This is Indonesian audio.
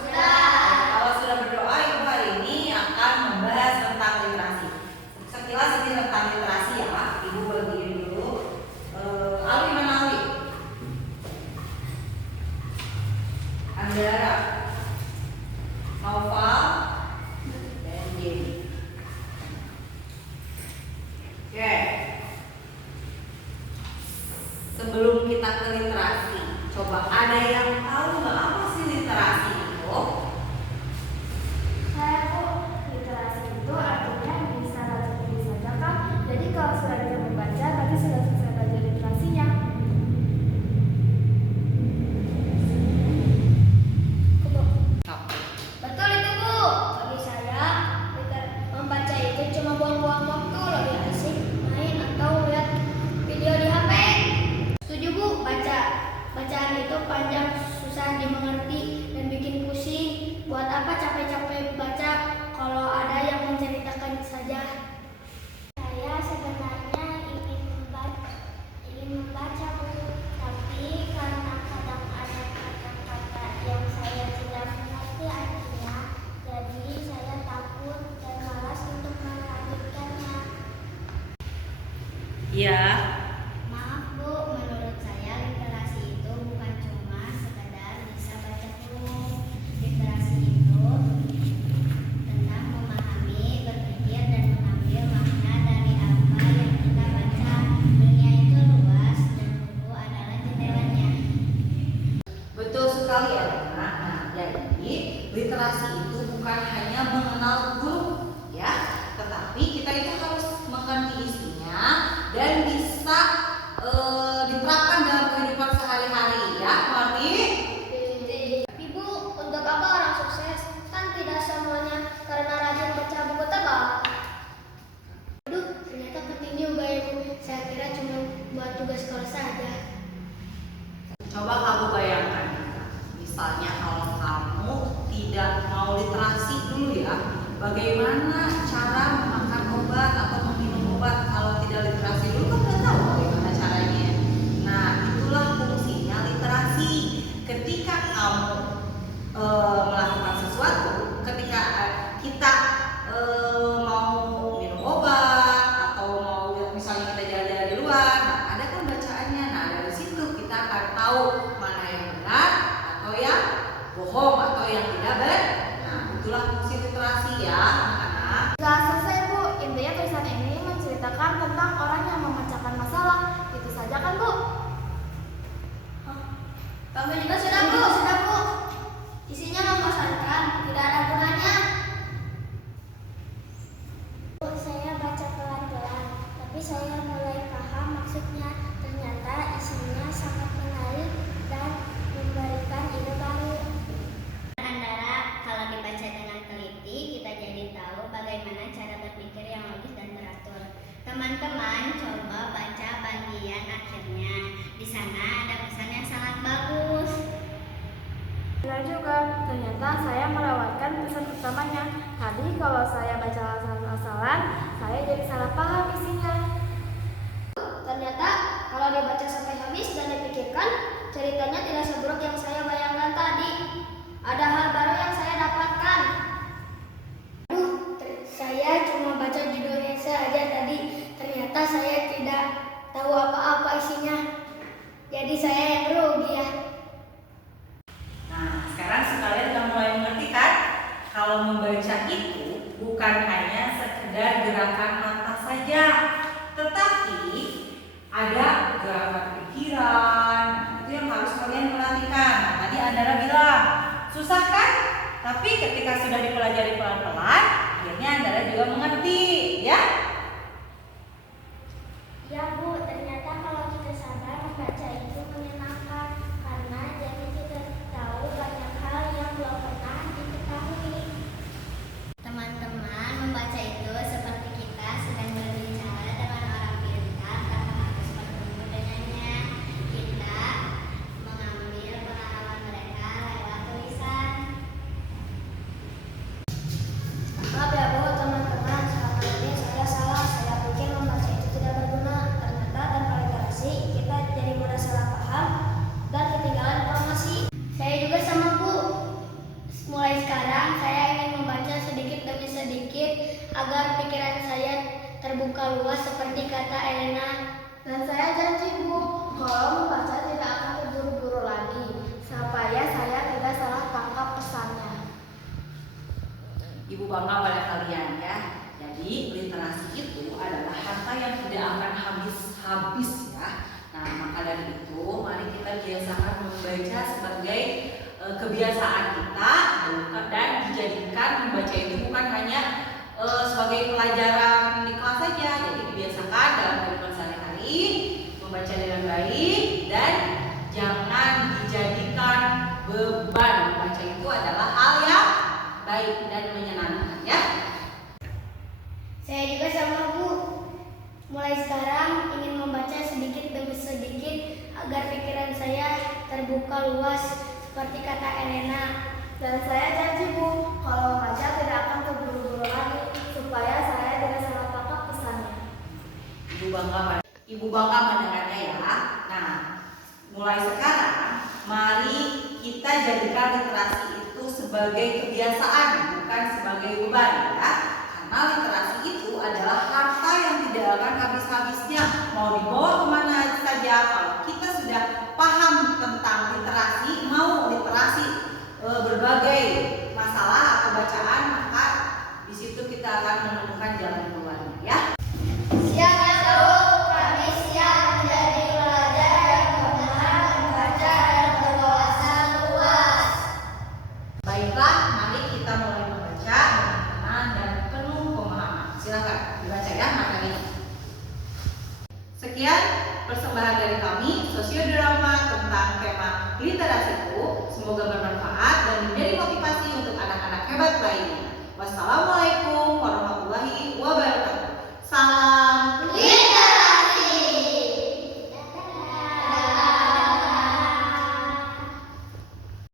Sudah. Kalau sudah berdoa, Ibu hari ini akan membahas tentang literasi. Sekilas ini tentang literasi ya. Ibu bagiin dulu. Ali mana Ali? Andara, Naufal, dan Jenny. Oke. Sebelum kita ke literasi, coba ada yang tahu nggak apa sih literasi itu? Saya Bu, literasi itu artinya bisa baca tulis saja kan? Jadi kalau sudah bisa membaca, berarti sudah selesai belajar literasinya. Betul itu Bu. Bagi saya, membaca itu cuma buang-buang waktu, lebih asik main atau lihat video di HP. Setuju Bu, bacaan itu panjang, susah dimengerti dan bikin pusing. Buat apa capek-capek baca kalau ada yang menceritakan saja. Saya sebenarnya ingin membaca Bu, tapi karena kadang ada kata-kata yang saya tidak mengerti artinya, jadi saya takut dan malas untuk melanjutkannya. Iya. Maaf Bu, menurut saya literasi itu bukan cuma sekadar bisa baca huruf. Literasi itu tentang memahami, berpikir, dan mengambil makna dari apa yang kita baca. Dunia itu luas dan buku adalah jendelanya. Betul sekali ya. Nah, jadi literasi itu bukan hanya mengenal huruf ya, tetapi kita itu harus mengerti isinya dan bisa diterapkan dalam kehidupan sehari-hari ya, Marti. Tapi Bu, untuk apa orang sukses? Kan tidak semuanya karena rajin baca buku tebal. Aduh, ternyata penting juga ya Bu. Saya kira cuma buat tugas sekolah saja. Coba kamu bayangkan, misalnya kalau kamu tidak mau literasi dulu ya, bagaimana cara memakan obat atau meminum obat kalau tidak literasi dulu kan nggak tahu bagaimana caranya. Nah, itulah fungsinya literasi. Ketika kamu melakukan sesuatu, ketika kita mau minum obat atau mau misalnya kita jalan-jalan di luar, nah ada kan bacaannya. Nah dari situ kita akan tahu mana yang benar atau yang bohong atau yang tidak benar. Nah itulah fungsi literasi ya anak-anak. Sudah selesai Bu, intinya tulisan ini menceritakan tentang orang yang memecahkan masalah. Itu saja kan Bu? Kamu juga sudah Bu, sudah Bu. Isinya membosankan, tidak ada gunanya. Bu, saya baca pelan-pelan, tapi saya mulai paham maksudnya. Ternyata isinya sangat menarik dan memberikan ide baru. Andara, kalau dibaca dengan teliti, kita jadi tahu bagaimana cara berpikir yang logis dan teratur. Teman-teman, coba baca bagian akhirnya. Di sana ada pesan yang sangat bagus. Benar juga, ternyata saya melewatkan pesan utamanya. Tadi kalau saya baca asal-asalan, saya jadi salah paham isinya. Ternyata kalau dibaca sampai habis dan dipikirkan, ceritanya tidak seburuk yang saya bayangkan tadi. Ada hal baru yang saya dapatkan. Saya cuma baca judulnya saja tadi. Ternyata saya tidak tahu apa-apa isinya. Jadi saya yang rugi ya. Nah sekarang sekalian sudah mulai mengerti kan? Kalau membaca itu bukan hanya sekedar gerakan mata saja, tetapi ada gerakan pikiran. Itu yang harus kalian perhatikan. Nah, tadi Andara bilang susah kan? Tapi ketika sudah dipelajari pelan-pelan, akhirnya Andara juga mengerti, ya? Ya Bu, ternyata kalau kita sadar membaca itu menyenangkan karena jadi kita tahu banyak hal yang belum pernah diketahui. Teman-teman, membaca itu seperti kita sedang berbicara dengan orang pintar tanpa harus bertemu dengannya. Kita mengambil pengalaman mereka lewat tulisan. Maaf ya Bu, teman-teman, selama ini saya salah. luas seperti kata Elena. Dan saya janji Bu, kalau membaca tidak akan terburu-buru lagi, supaya saya tidak salah tangkap pesannya. Ibu bangga pada kalian ya. Jadi literasi itu adalah harta yang tidak akan habis-habis ya. Nah maka dari itu mari kita biasakan membaca sebagai kebiasaan kita dan dijadikan membaca itu bukan hanya sebagai pelajaran di kelas saja. Jadi dibiasakan dalam kehidupan sehari-hari membaca dengan baik dan jangan dijadikan beban. Membaca itu adalah hal yang baik dan menyenangkan ya. Saya juga sama Bu. Mulai sekarang ingin membaca sedikit demi sedikit agar pikiran saya terbuka luas seperti kata Elena. Dan saya janji Bu, kalau membaca tidak akan terburu-buru lagi, supaya saya tidak salah tangkap pesannya. Ibu bangga mendengarnya ya. Nah, mulai sekarang mari kita jadikan literasi itu sebagai kebiasaan, bukan sebagai beban ya. Karena literasi itu adalah harta yang tidak akan habis-habisnya. Mau dibawa kemana saja, kalau kita sudah paham tentang literasi, mau literasi berbagai masalah atau bacaan, maka di situ kita akan menemukan jalan keluarnya ya. Siap ya Bu, kami siap menjadi pelajar yang benar membaca dan berwawasan luas. Baiklah, mari kita mulai membaca dengan tenang dan penuh pemahaman. Silakan dibaca ya materinya. Sekian persembahan dari kami, sosiodrama tentang tema literasiku. Semoga bermanfaat dan menjadi motivasi untuk anak-anak hebat lainnya. Wassalamualaikum